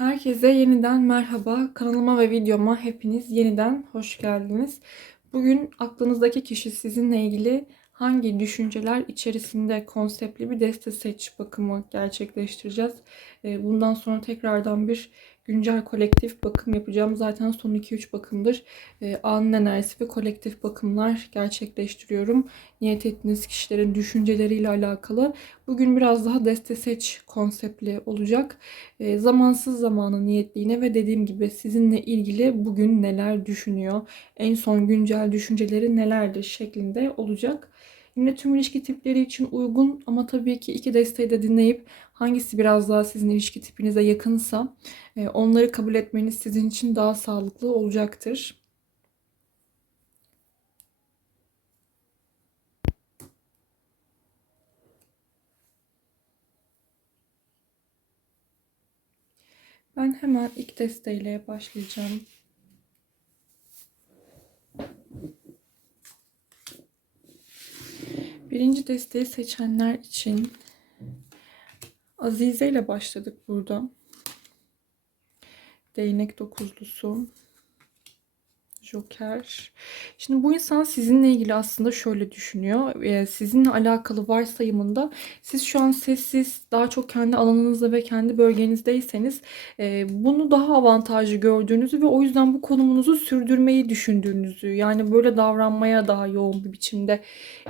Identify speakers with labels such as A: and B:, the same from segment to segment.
A: Herkese yeniden merhaba. Kanalıma ve videoma hepiniz yeniden hoş geldiniz. Bugün aklınızdaki kişi sizinle ilgili hangi düşünceler içerisinde konseptli bir deste seç bakımı gerçekleştireceğiz. Ee, bundan sonra tekrardan bir güncel kolektif bakım yapacağım. Zaten son 2-3 bakımdır e, anın enerjisi ve kolektif bakımlar gerçekleştiriyorum. Niyet ettiğiniz kişilerin düşünceleriyle alakalı. Bugün biraz daha deste seç konseptli olacak. E, zamansız zamanı niyetliğine ve dediğim gibi sizinle ilgili bugün neler düşünüyor, en son güncel düşünceleri nelerdir şeklinde olacak. Yine tüm ilişki tipleri için uygun ama tabii ki iki desteği de dinleyip hangisi biraz daha sizin ilişki tipinize yakınsa e, onları kabul etmeniz sizin için daha sağlıklı olacaktır. Ben hemen ilk desteğiyle başlayacağım. Birinci desteği seçenler için Azize ile başladık burada. Değnek dokuzlusu. Joker. Şimdi bu insan sizinle ilgili aslında şöyle düşünüyor. Ee, sizinle alakalı varsayımında siz şu an sessiz, daha çok kendi alanınızda ve kendi bölgenizdeyseniz e, bunu daha avantajlı gördüğünüzü ve o yüzden bu konumunuzu sürdürmeyi düşündüğünüzü yani böyle davranmaya daha yoğun bir biçimde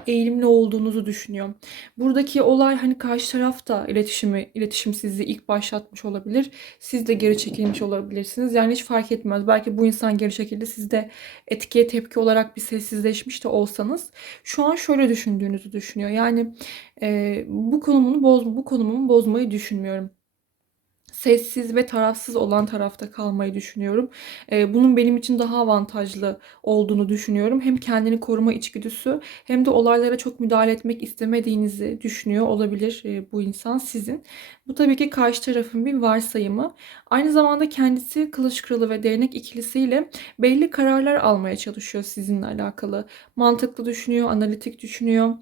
A: eğilimli olduğunuzu düşünüyor. Buradaki olay hani karşı taraf da iletişimi, iletişimsizliği ilk başlatmış olabilir. Siz de geri çekilmiş olabilirsiniz. Yani hiç fark etmez. Belki bu insan geri çekildi. Siz de etkiye tepki olarak bir sessizleşmiş de olsanız şu an şöyle düşündüğünüzü düşünüyor. Yani e, bu konumunu boz bu konumumu bozmayı düşünmüyorum sessiz ve tarafsız olan tarafta kalmayı düşünüyorum. Ee, bunun benim için daha avantajlı olduğunu düşünüyorum. Hem kendini koruma içgüdüsü hem de olaylara çok müdahale etmek istemediğinizi düşünüyor olabilir e, bu insan sizin. Bu tabii ki karşı tarafın bir varsayımı. Aynı zamanda kendisi kılıç kralı ve değnek ikilisiyle belli kararlar almaya çalışıyor sizinle alakalı. Mantıklı düşünüyor, analitik düşünüyor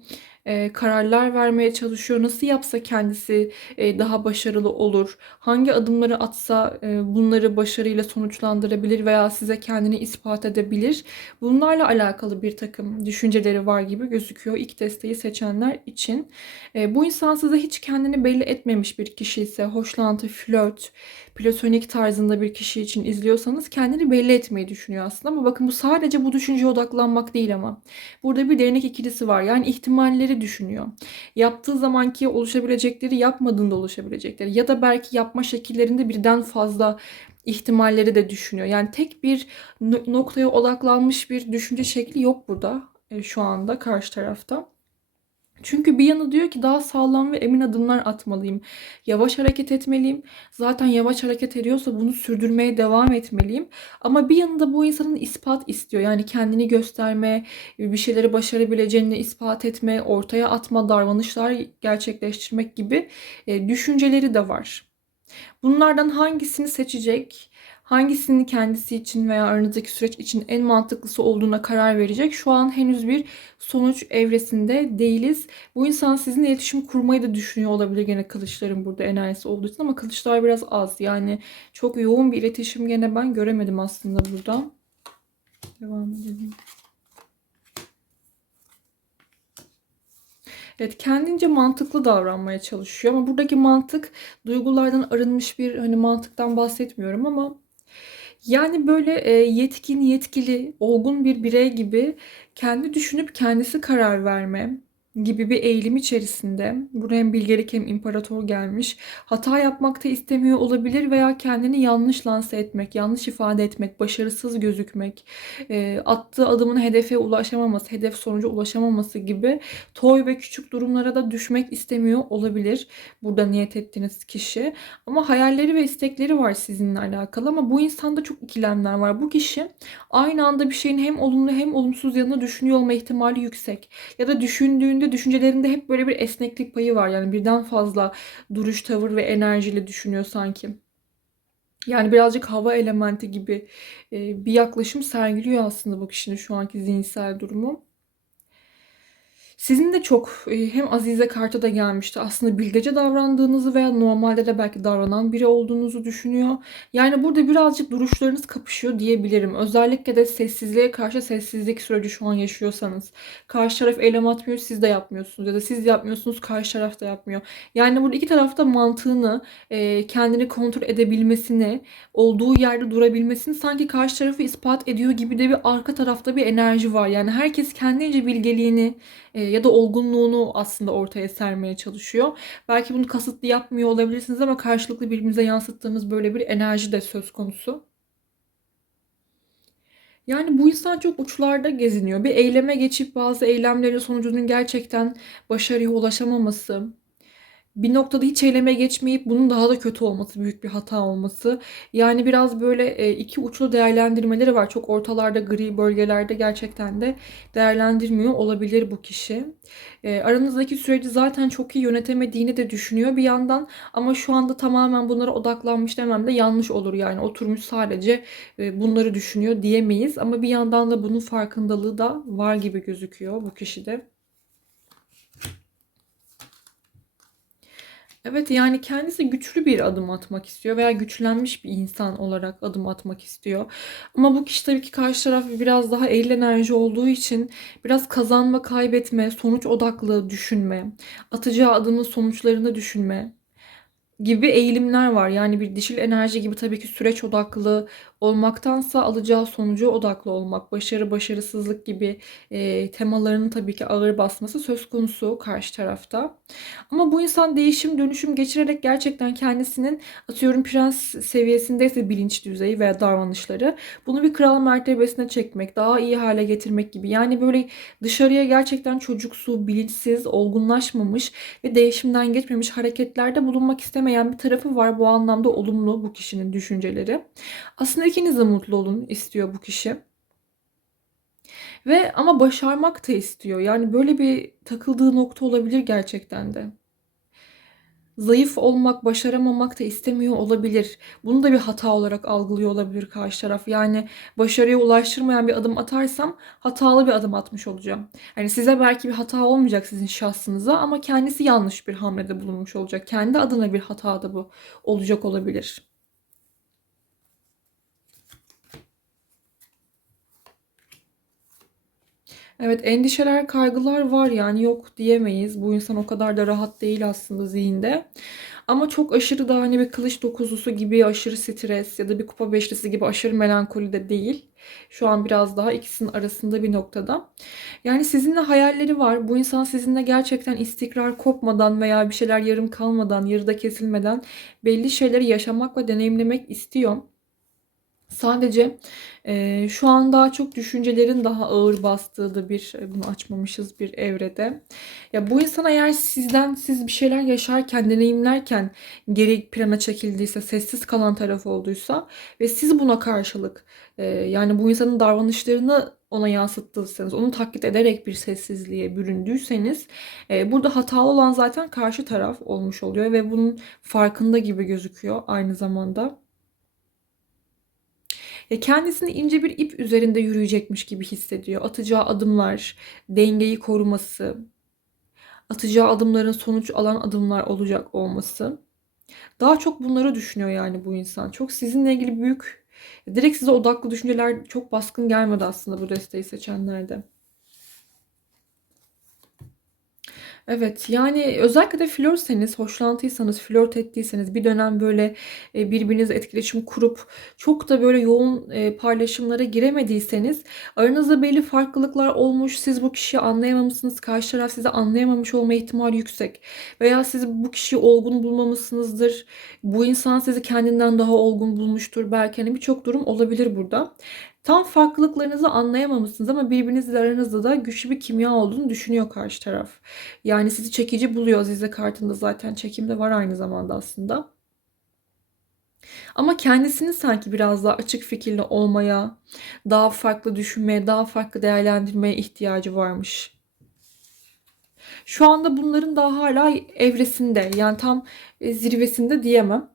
A: e, kararlar vermeye çalışıyor. Nasıl yapsa kendisi e, daha başarılı olur? Hangi adımları atsa e, bunları başarıyla sonuçlandırabilir veya size kendini ispat edebilir? Bunlarla alakalı bir takım düşünceleri var gibi gözüküyor ilk desteği seçenler için. E, bu insan size hiç kendini belli etmemiş bir kişi ise hoşlantı, flört, platonik tarzında bir kişi için izliyorsanız kendini belli etmeyi düşünüyor aslında. Ama bakın bu sadece bu düşünceye odaklanmak değil ama. Burada bir değnek ikilisi var. Yani ihtimalleri düşünüyor. Yaptığı zamanki oluşabilecekleri yapmadığında oluşabilecekleri ya da belki yapma şekillerinde birden fazla ihtimalleri de düşünüyor. Yani tek bir noktaya odaklanmış bir düşünce şekli yok burada e, şu anda karşı tarafta. Çünkü bir yanı diyor ki daha sağlam ve emin adımlar atmalıyım. Yavaş hareket etmeliyim. Zaten yavaş hareket ediyorsa bunu sürdürmeye devam etmeliyim. Ama bir yanında bu insanın ispat istiyor. Yani kendini gösterme, bir şeyleri başarabileceğini ispat etme, ortaya atma, davranışlar gerçekleştirmek gibi e, düşünceleri de var. Bunlardan hangisini seçecek? Hangisinin kendisi için veya aranızdaki süreç için en mantıklısı olduğuna karar verecek. Şu an henüz bir sonuç evresinde değiliz. Bu insan sizinle iletişim kurmayı da düşünüyor olabilir gene kılıçların burada enerjisi olduğu için ama kılıçlar biraz az. Yani çok yoğun bir iletişim gene ben göremedim aslında burada. Devam edelim. Evet kendince mantıklı davranmaya çalışıyor ama buradaki mantık duygulardan arınmış bir hani mantıktan bahsetmiyorum ama yani böyle e, yetkin, yetkili, olgun bir birey gibi kendi düşünüp kendisi karar verme, gibi bir eğilim içerisinde. Buraya hem bilgelik hem imparator gelmiş. Hata yapmakta istemiyor olabilir veya kendini yanlış lanse etmek, yanlış ifade etmek, başarısız gözükmek, e, attığı adımın hedefe ulaşamaması, hedef sonuca ulaşamaması gibi toy ve küçük durumlara da düşmek istemiyor olabilir. Burada niyet ettiğiniz kişi. Ama hayalleri ve istekleri var sizinle alakalı ama bu insanda çok ikilemler var. Bu kişi aynı anda bir şeyin hem olumlu hem olumsuz yanını düşünüyor olma ihtimali yüksek. Ya da düşündüğünde düşüncelerinde hep böyle bir esneklik payı var. Yani birden fazla duruş, tavır ve enerjiyle düşünüyor sanki. Yani birazcık hava elementi gibi bir yaklaşım sergiliyor aslında bu kişinin şu anki zihinsel durumu. Sizin de çok e, hem Azize kartı da gelmişti. Aslında bilgece davrandığınızı veya normalde de belki davranan biri olduğunuzu düşünüyor. Yani burada birazcık duruşlarınız kapışıyor diyebilirim. Özellikle de sessizliğe karşı sessizlik süreci şu an yaşıyorsanız. Karşı taraf eylem atmıyor, siz de yapmıyorsunuz. Ya da siz yapmıyorsunuz, karşı taraf da yapmıyor. Yani burada iki tarafta mantığını, e, kendini kontrol edebilmesini, olduğu yerde durabilmesini sanki karşı tarafı ispat ediyor gibi de bir arka tarafta bir enerji var. Yani herkes kendince bilgeliğini e, ya da olgunluğunu aslında ortaya sermeye çalışıyor. Belki bunu kasıtlı yapmıyor olabilirsiniz ama karşılıklı birbirimize yansıttığımız böyle bir enerji de söz konusu. Yani bu insan çok uçlarda geziniyor. Bir eyleme geçip bazı eylemlerin sonucunun gerçekten başarıya ulaşamaması, bir noktada hiç eyleme geçmeyip bunun daha da kötü olması, büyük bir hata olması. Yani biraz böyle e, iki uçlu değerlendirmeleri var. Çok ortalarda, gri bölgelerde gerçekten de değerlendirmiyor olabilir bu kişi. E, aranızdaki süreci zaten çok iyi yönetemediğini de düşünüyor bir yandan. Ama şu anda tamamen bunlara odaklanmış demem de yanlış olur yani. Oturmuş sadece e, bunları düşünüyor diyemeyiz. Ama bir yandan da bunun farkındalığı da var gibi gözüküyor bu kişide. Evet yani kendisi güçlü bir adım atmak istiyor veya güçlenmiş bir insan olarak adım atmak istiyor. Ama bu kişi tabii ki karşı taraf biraz daha eril enerji olduğu için biraz kazanma, kaybetme, sonuç odaklı düşünme, atacağı adımın sonuçlarını düşünme gibi eğilimler var. Yani bir dişil enerji gibi tabii ki süreç odaklı olmaktansa alacağı sonucu odaklı olmak, başarı, başarısızlık gibi e, temalarının tabii ki ağır basması söz konusu karşı tarafta. Ama bu insan değişim, dönüşüm geçirerek gerçekten kendisinin atıyorum prens seviyesindeyse bilinç düzeyi veya davranışları bunu bir kral mertebesine çekmek, daha iyi hale getirmek gibi. Yani böyle dışarıya gerçekten çocuksu, bilinçsiz, olgunlaşmamış ve değişimden geçmemiş hareketlerde bulunmak istemeyen bir tarafı var. Bu anlamda olumlu bu kişinin düşünceleri. Aslında ikiniz de mutlu olun istiyor bu kişi. Ve ama başarmak da istiyor. Yani böyle bir takıldığı nokta olabilir gerçekten de. Zayıf olmak, başaramamak da istemiyor olabilir. Bunu da bir hata olarak algılıyor olabilir karşı taraf. Yani başarıya ulaştırmayan bir adım atarsam hatalı bir adım atmış olacağım. Yani size belki bir hata olmayacak sizin şahsınıza ama kendisi yanlış bir hamlede bulunmuş olacak. Kendi adına bir hata da bu olacak olabilir. Evet endişeler, kaygılar var yani yok diyemeyiz. Bu insan o kadar da rahat değil aslında zihinde. Ama çok aşırı da hani bir kılıç dokuzlusu gibi aşırı stres ya da bir kupa beşlisi gibi aşırı melankoli de değil. Şu an biraz daha ikisinin arasında bir noktada. Yani sizinle hayalleri var. Bu insan sizinle gerçekten istikrar kopmadan veya bir şeyler yarım kalmadan, yarıda kesilmeden belli şeyleri yaşamak ve deneyimlemek istiyor. Sadece e, şu an daha çok düşüncelerin daha ağır bastığı da bir e, bunu açmamışız bir evrede. Ya bu insan eğer sizden siz bir şeyler yaşarken, deneyimlerken geri plana çekildiyse, sessiz kalan taraf olduysa ve siz buna karşılık e, yani bu insanın davranışlarını ona yansıttıysanız, onu taklit ederek bir sessizliğe büründüyseniz e, burada hatalı olan zaten karşı taraf olmuş oluyor ve bunun farkında gibi gözüküyor aynı zamanda. Ya kendisini ince bir ip üzerinde yürüyecekmiş gibi hissediyor. Atacağı adımlar, dengeyi koruması, atacağı adımların sonuç alan adımlar olacak olması. Daha çok bunları düşünüyor yani bu insan. Çok sizinle ilgili büyük, direkt size odaklı düşünceler çok baskın gelmedi aslında bu desteği seçenlerde. Evet yani özellikle de flörtseniz, hoşlantıysanız, flört ettiyseniz bir dönem böyle e, birbirinizle etkileşim kurup çok da böyle yoğun e, paylaşımlara giremediyseniz aranızda belli farklılıklar olmuş. Siz bu kişiyi anlayamamışsınız. Karşı taraf sizi anlayamamış olma ihtimali yüksek. Veya siz bu kişiyi olgun bulmamışsınızdır. Bu insan sizi kendinden daha olgun bulmuştur. Belki hani birçok durum olabilir burada. Tam farklılıklarınızı anlayamamışsınız ama birbirinizle aranızda da güçlü bir kimya olduğunu düşünüyor karşı taraf. Yani sizi çekici buluyor. Azize kartında zaten çekimde var aynı zamanda aslında. Ama kendisini sanki biraz daha açık fikirli olmaya, daha farklı düşünmeye, daha farklı değerlendirmeye ihtiyacı varmış. Şu anda bunların daha hala evresinde yani tam e, zirvesinde diyemem.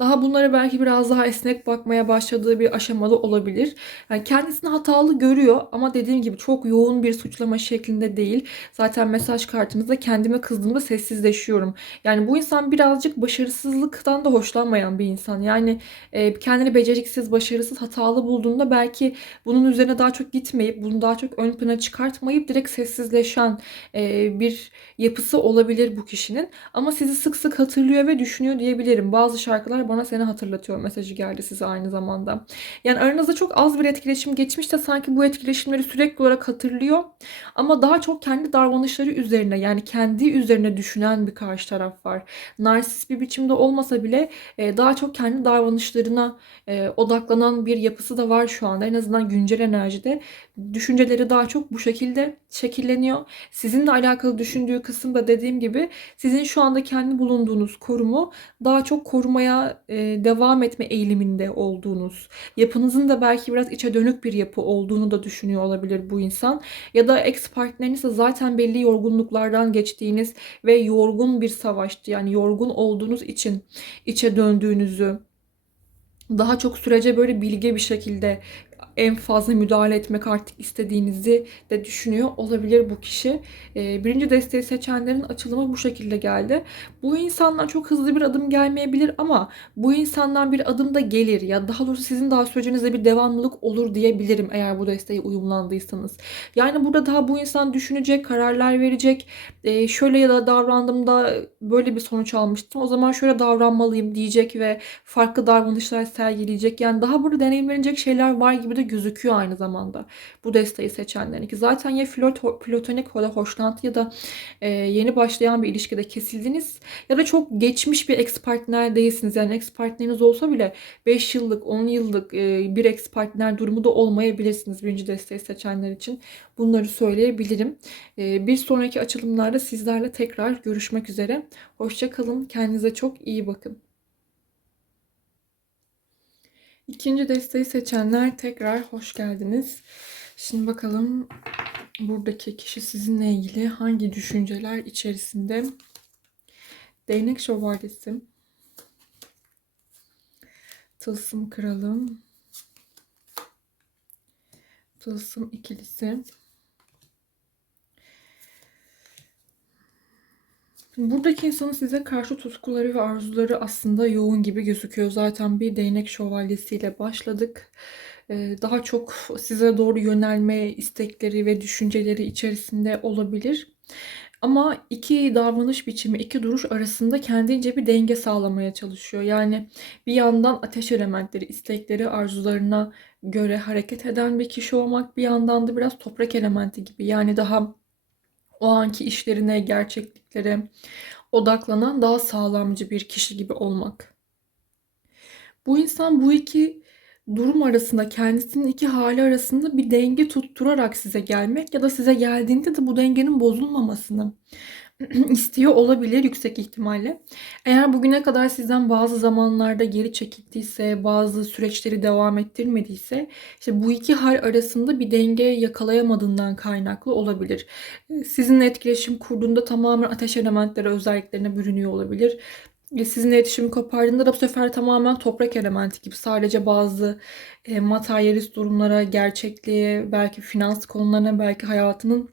A: Daha bunlara belki biraz daha esnek bakmaya başladığı bir aşamada olabilir. Yani kendisini hatalı görüyor ama dediğim gibi çok yoğun bir suçlama şeklinde değil. Zaten mesaj kartımızda kendime kızdığımda sessizleşiyorum. Yani bu insan birazcık başarısızlıktan da hoşlanmayan bir insan. Yani e, kendini beceriksiz, başarısız, hatalı bulduğunda belki bunun üzerine daha çok gitmeyip, bunu daha çok ön plana çıkartmayıp direkt sessizleşen e, bir yapısı olabilir bu kişinin. Ama sizi sık sık hatırlıyor ve düşünüyor diyebilirim. Bazı şarkılar bana seni hatırlatıyor mesajı geldi size aynı zamanda. Yani aranızda çok az bir etkileşim geçmiş de sanki bu etkileşimleri sürekli olarak hatırlıyor. Ama daha çok kendi davranışları üzerine yani kendi üzerine düşünen bir karşı taraf var. Narsist bir biçimde olmasa bile e, daha çok kendi davranışlarına e, odaklanan bir yapısı da var şu anda. En azından güncel enerjide düşünceleri daha çok bu şekilde şekilleniyor. Sizinle alakalı düşündüğü kısım da dediğim gibi sizin şu anda kendi bulunduğunuz korumu daha çok korumaya e, devam etme eğiliminde olduğunuz, yapınızın da belki biraz içe dönük bir yapı olduğunu da düşünüyor olabilir bu insan. Ya da ex partneriniz de zaten belli yorgunluklardan geçtiğiniz ve yorgun bir savaştı. Yani yorgun olduğunuz için içe döndüğünüzü, daha çok sürece böyle bilge bir şekilde en fazla müdahale etmek artık istediğinizi de düşünüyor olabilir bu kişi. Ee, birinci desteği seçenlerin açılımı bu şekilde geldi. Bu insandan çok hızlı bir adım gelmeyebilir ama bu insandan bir adım da gelir ya daha doğrusu sizin daha sürecinizde bir devamlılık olur diyebilirim eğer bu desteğe uyumlandıysanız. Yani burada daha bu insan düşünecek, kararlar verecek. Ee, şöyle ya da davrandığımda böyle bir sonuç almıştım. O zaman şöyle davranmalıyım diyecek ve farklı davranışlar sergileyecek. Yani daha burada deneyimlenecek şeyler var gibi de gözüküyor aynı zamanda bu desteği seçenlerin ki zaten ya flört platonik ya hoşlantı ya da e, yeni başlayan bir ilişkide kesildiniz ya da çok geçmiş bir ex partner değilsiniz. Yani ex partneriniz olsa bile 5 yıllık 10 yıllık e, bir ex partner durumu da olmayabilirsiniz birinci desteği seçenler için. Bunları söyleyebilirim. E, bir sonraki açılımlarda sizlerle tekrar görüşmek üzere. Hoşça kalın. Kendinize çok iyi bakın. İkinci desteği seçenler tekrar hoş geldiniz. Şimdi bakalım buradaki kişi sizinle ilgili hangi düşünceler içerisinde? Değnek şövalyesi. Tılsım kralım. Tılsım ikilisi. Buradaki insanın size karşı tutkuları ve arzuları aslında yoğun gibi gözüküyor. Zaten bir değnek şövalyesiyle başladık. Ee, daha çok size doğru yönelme istekleri ve düşünceleri içerisinde olabilir. Ama iki davranış biçimi, iki duruş arasında kendince bir denge sağlamaya çalışıyor. Yani bir yandan ateş elementleri, istekleri, arzularına göre hareket eden bir kişi olmak, bir yandan da biraz toprak elementi gibi. Yani daha o anki işlerine, gerçekliklere odaklanan daha sağlamcı bir kişi gibi olmak. Bu insan bu iki durum arasında kendisinin iki hali arasında bir denge tutturarak size gelmek ya da size geldiğinde de bu dengenin bozulmamasını istiyor olabilir yüksek ihtimalle. Eğer bugüne kadar sizden bazı zamanlarda geri çekildiyse, bazı süreçleri devam ettirmediyse, işte bu iki hal arasında bir denge yakalayamadığından kaynaklı olabilir. Sizinle etkileşim kurduğunda tamamen ateş elementleri özelliklerine bürünüyor olabilir. Sizinle iletişim kopardığında da bu sefer tamamen toprak elementi gibi sadece bazı e, materyalist durumlara, gerçekliğe, belki finans konularına, belki hayatının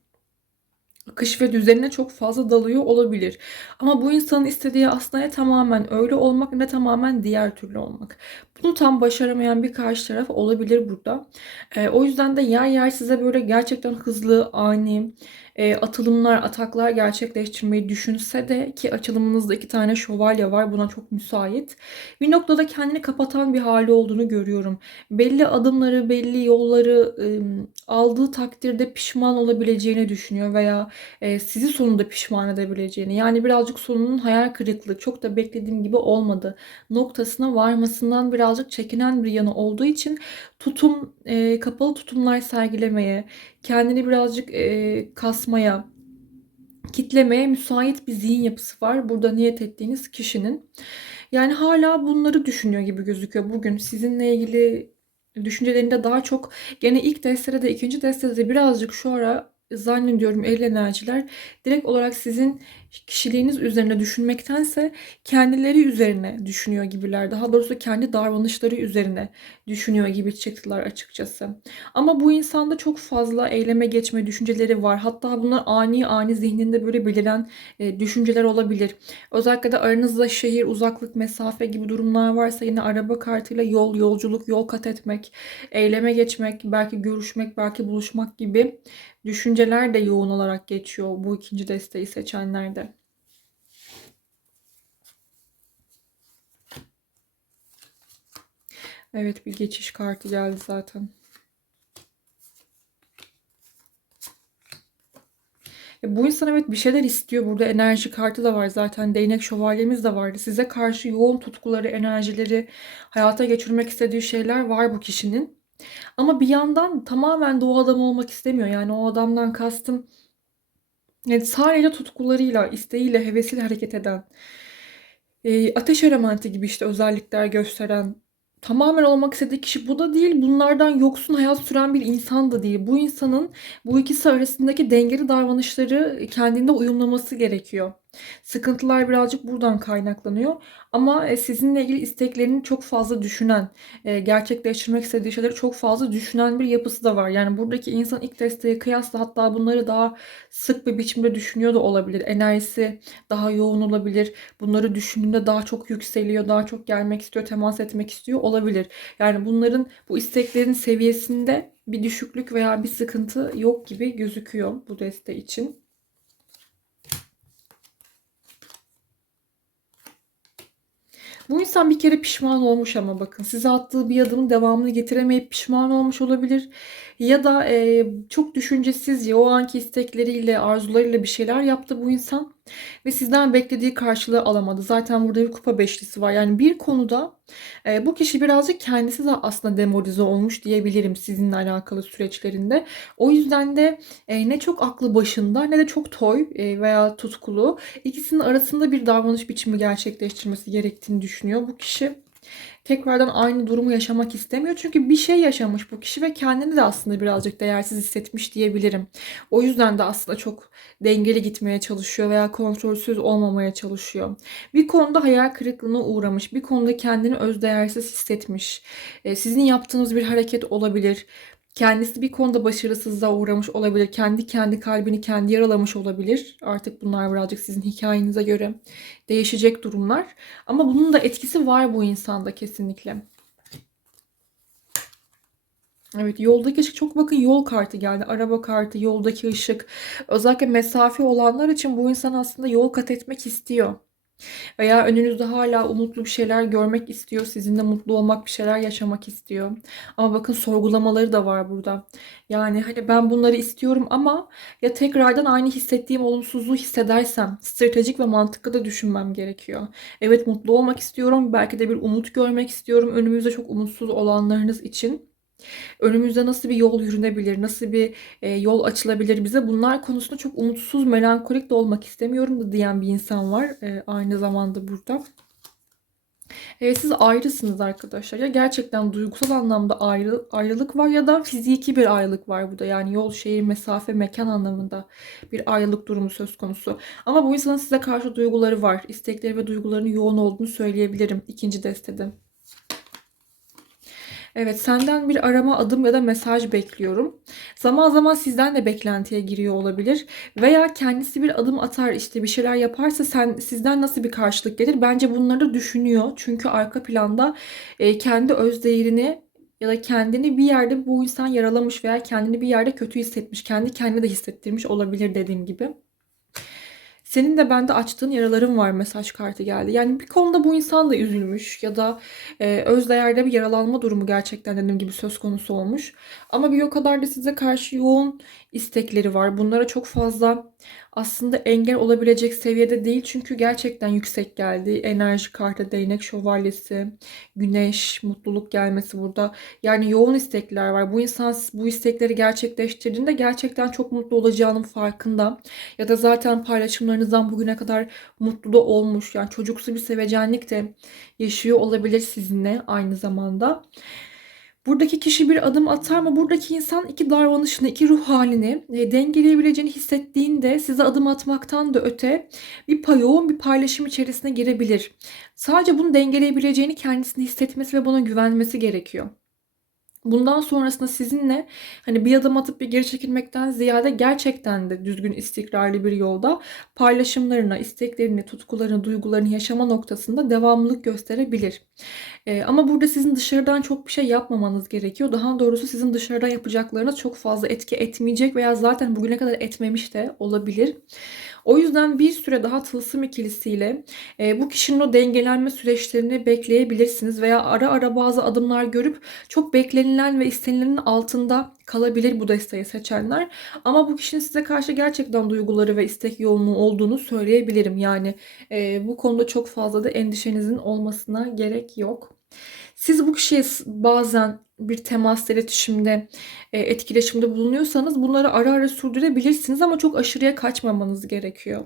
A: akış ve düzenine çok fazla dalıyor olabilir. Ama bu insanın istediği aslında ne tamamen öyle olmak ne tamamen diğer türlü olmak. Bunu tam başaramayan bir karşı taraf olabilir burada. E, o yüzden de yer yer size böyle gerçekten hızlı, ani e, atılımlar, ataklar gerçekleştirmeyi düşünse de ki açılımınızda iki tane şövalye var buna çok müsait. Bir noktada kendini kapatan bir hali olduğunu görüyorum. Belli adımları, belli yolları e, aldığı takdirde pişman olabileceğini düşünüyor veya e, sizi sonunda pişman edebileceğini. Yani birazcık sonunun hayal kırıklığı çok da beklediğim gibi olmadı noktasına varmasından birazcık çekinen bir yanı olduğu için tutum, e, kapalı tutumlar sergilemeye, kendini birazcık e, kasmaya, kitlemeye müsait bir zihin yapısı var. Burada niyet ettiğiniz kişinin. Yani hala bunları düşünüyor gibi gözüküyor bugün. Sizinle ilgili düşüncelerinde daha çok gene ilk destede de ikinci destede de birazcık şu ara zannediyorum eril enerjiler direkt olarak sizin kişiliğiniz üzerine düşünmektense kendileri üzerine düşünüyor gibiler. Daha doğrusu kendi davranışları üzerine düşünüyor gibi çıktılar açıkçası. Ama bu insanda çok fazla eyleme geçme düşünceleri var. Hatta bunlar ani ani zihninde böyle beliren e, düşünceler olabilir. Özellikle de aranızda şehir, uzaklık, mesafe gibi durumlar varsa yine araba kartıyla yol, yolculuk, yol kat etmek, eyleme geçmek, belki görüşmek, belki buluşmak gibi düşünceler de yoğun olarak geçiyor bu ikinci desteği seçenlerde. Evet bir geçiş kartı geldi zaten. Ya bu insan evet bir şeyler istiyor. Burada enerji kartı da var zaten. Değnek şövalyemiz de vardı. Size karşı yoğun tutkuları, enerjileri, hayata geçirmek istediği şeyler var bu kişinin. Ama bir yandan tamamen de o adam olmak istemiyor. Yani o adamdan kastım yani sadece tutkularıyla, isteğiyle, hevesiyle hareket eden, e, ateş elementi gibi işte özellikler gösteren, tamamen olmak istediği kişi bu da değil. Bunlardan yoksun hayat süren bir insan da değil. Bu insanın bu ikisi arasındaki dengeli davranışları kendinde uyumlaması gerekiyor. Sıkıntılar birazcık buradan kaynaklanıyor. Ama e, sizinle ilgili isteklerini çok fazla düşünen, e, gerçekleştirmek istediği şeyleri çok fazla düşünen bir yapısı da var. Yani buradaki insan ilk desteğe kıyasla hatta bunları daha sık bir biçimde düşünüyor da olabilir. Enerjisi daha yoğun olabilir. Bunları düşündüğünde daha çok yükseliyor, daha çok gelmek istiyor, temas etmek istiyor olabilir. Yani bunların bu isteklerin seviyesinde bir düşüklük veya bir sıkıntı yok gibi gözüküyor bu deste için. Bu insan bir kere pişman olmuş ama bakın size attığı bir adımın devamını getiremeyip pişman olmuş olabilir. Ya da e, çok düşüncesizce o anki istekleriyle, arzularıyla bir şeyler yaptı bu insan. Ve sizden beklediği karşılığı alamadı. Zaten burada bir kupa beşlisi var. Yani bir konuda e, bu kişi birazcık kendisi de aslında demoralize olmuş diyebilirim sizinle alakalı süreçlerinde. O yüzden de e, ne çok aklı başında ne de çok toy e, veya tutkulu. ikisinin arasında bir davranış biçimi gerçekleştirmesi gerektiğini düşünüyor bu kişi tekrardan aynı durumu yaşamak istemiyor. Çünkü bir şey yaşamış bu kişi ve kendini de aslında birazcık değersiz hissetmiş diyebilirim. O yüzden de aslında çok dengeli gitmeye çalışıyor veya kontrolsüz olmamaya çalışıyor. Bir konuda hayal kırıklığına uğramış, bir konuda kendini özdeğersiz hissetmiş. E, sizin yaptığınız bir hareket olabilir. Kendisi bir konuda başarısızlığa uğramış olabilir. Kendi kendi kalbini kendi yaralamış olabilir. Artık bunlar birazcık sizin hikayenize göre değişecek durumlar. Ama bunun da etkisi var bu insanda kesinlikle. Evet yoldaki ışık çok bakın yol kartı geldi. Araba kartı, yoldaki ışık. Özellikle mesafe olanlar için bu insan aslında yol kat etmek istiyor. Veya önünüzde hala umutlu bir şeyler görmek istiyor. Sizinle mutlu olmak, bir şeyler yaşamak istiyor. Ama bakın sorgulamaları da var burada. Yani hani ben bunları istiyorum ama ya tekrardan aynı hissettiğim olumsuzluğu hissedersem stratejik ve mantıklı da düşünmem gerekiyor. Evet mutlu olmak istiyorum. Belki de bir umut görmek istiyorum. Önümüzde çok umutsuz olanlarınız için. Önümüzde nasıl bir yol yürünebilir, nasıl bir e, yol açılabilir bize bunlar konusunda çok umutsuz, melankolik de olmak istemiyorum da diyen bir insan var e, aynı zamanda burada. Evet siz ayrısınız arkadaşlar. Ya gerçekten duygusal anlamda ayrı, ayrılık var ya da fiziki bir ayrılık var burada. Yani yol, şehir, mesafe, mekan anlamında bir ayrılık durumu söz konusu. Ama bu insanın size karşı duyguları var. İstekleri ve duygularının yoğun olduğunu söyleyebilirim ikinci destede. Evet senden bir arama adım ya da mesaj bekliyorum. Zaman zaman sizden de beklentiye giriyor olabilir. Veya kendisi bir adım atar işte bir şeyler yaparsa sen sizden nasıl bir karşılık gelir? Bence bunları düşünüyor. Çünkü arka planda e, kendi öz değerini ya da kendini bir yerde bu insan yaralamış veya kendini bir yerde kötü hissetmiş. Kendi kendine de hissettirmiş olabilir dediğim gibi. Senin de bende açtığın yaralarım var mesaj kartı geldi. Yani bir konuda bu insan da üzülmüş ya da e, özdeğerde bir yaralanma durumu gerçekten dediğim gibi söz konusu olmuş. Ama bir o kadar da size karşı yoğun istekleri var. Bunlara çok fazla aslında engel olabilecek seviyede değil. Çünkü gerçekten yüksek geldi. Enerji kartı, değnek şövalyesi, güneş, mutluluk gelmesi burada. Yani yoğun istekler var. Bu insan bu istekleri gerçekleştirdiğinde gerçekten çok mutlu olacağının farkında. Ya da zaten paylaşımlarınızdan bugüne kadar mutlu da olmuş. Yani çocuksu bir sevecenlik de yaşıyor olabilir sizinle aynı zamanda. Buradaki kişi bir adım atar mı? Buradaki insan iki davranışını, iki ruh halini e, dengeleyebileceğini hissettiğinde size adım atmaktan da öte bir pay, yoğun bir paylaşım içerisine girebilir. Sadece bunu dengeleyebileceğini kendisini hissetmesi ve buna güvenmesi gerekiyor. Bundan sonrasında sizinle hani bir adım atıp bir geri çekilmekten ziyade gerçekten de düzgün istikrarlı bir yolda paylaşımlarına, isteklerini, tutkularını, duygularını yaşama noktasında devamlılık gösterebilir. Ee, ama burada sizin dışarıdan çok bir şey yapmamanız gerekiyor. Daha doğrusu sizin dışarıdan yapacaklarınız çok fazla etki etmeyecek veya zaten bugüne kadar etmemiş de olabilir. O yüzden bir süre daha tılsım ikilisiyle e, bu kişinin o dengelenme süreçlerini bekleyebilirsiniz veya ara ara bazı adımlar görüp çok beklenilen ve istenilenin altında kalabilir bu desteği seçenler. Ama bu kişinin size karşı gerçekten duyguları ve istek yoğunluğu olduğunu söyleyebilirim. Yani e, bu konuda çok fazla da endişenizin olmasına gerek yok. Siz bu kişiye bazen bir temas, iletişimde, e, etkileşimde bulunuyorsanız bunları ara ara sürdürebilirsiniz ama çok aşırıya kaçmamanız gerekiyor.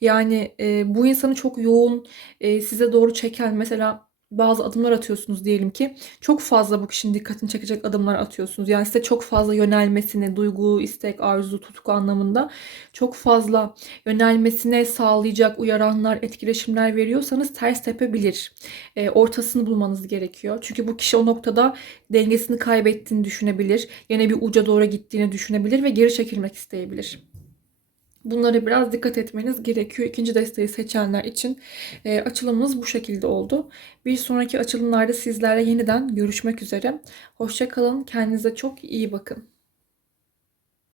A: Yani e, bu insanı çok yoğun e, size doğru çeken mesela bazı adımlar atıyorsunuz diyelim ki çok fazla bu kişinin dikkatini çekecek adımlar atıyorsunuz. Yani size çok fazla yönelmesini, duygu, istek, arzu, tutku anlamında çok fazla yönelmesine sağlayacak uyaranlar, etkileşimler veriyorsanız ters tepebilir. E, ortasını bulmanız gerekiyor. Çünkü bu kişi o noktada dengesini kaybettiğini düşünebilir. Yine bir uca doğru gittiğini düşünebilir ve geri çekilmek isteyebilir. Bunlara biraz dikkat etmeniz gerekiyor. İkinci desteği seçenler için e, açılımımız bu şekilde oldu. Bir sonraki açılımlarda sizlerle yeniden görüşmek üzere. Hoşçakalın. Kendinize çok iyi bakın.